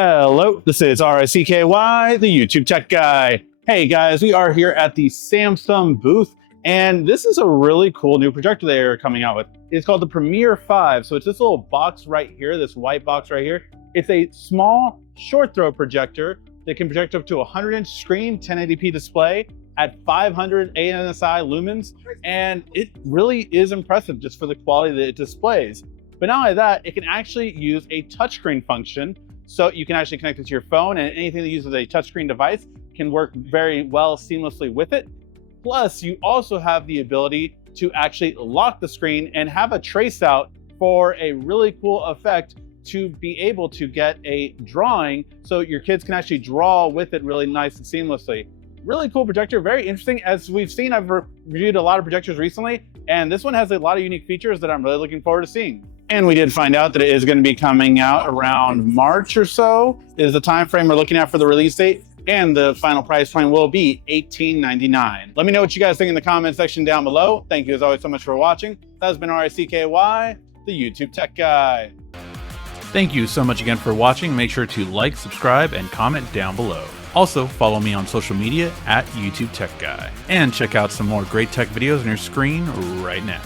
Hello, this is RICKY, the YouTube Tech Guy. Hey guys, we are here at the Samsung booth, and this is a really cool new projector they are coming out with. It's called the Premier 5. So it's this little box right here, this white box right here. It's a small, short throw projector that can project up to a 100-inch screen, 1080p display at 500 ANSI lumens, and it really is impressive just for the quality that it displays. But not only that, it can actually use a touchscreen function. So you can actually connect it to your phone, and anything that uses a touchscreen device can work very well seamlessly with it. Plus, you also have the ability to actually lock the screen and have a trace out for a really cool effect to be able to get a drawing so your kids can actually draw with it really nice and seamlessly. Really cool projector, very interesting. As we've seen, I've reviewed a lot of projectors recently, and this one has a lot of unique features that I'm really looking forward to seeing. And we did find out that it is going to be coming out around March or so is the time frame we're looking at for the release date, and the final price point will be $18.99. Let me know what you guys think in the comment section down below. Thank you as always so much for watching. That has been RICKY, the YouTube Tech Guy. Thank you so much again for watching. Make sure to like, subscribe, and comment down below. Also, follow me on social media at YouTube Tech Guy. And check out some more great tech videos on your screen right now.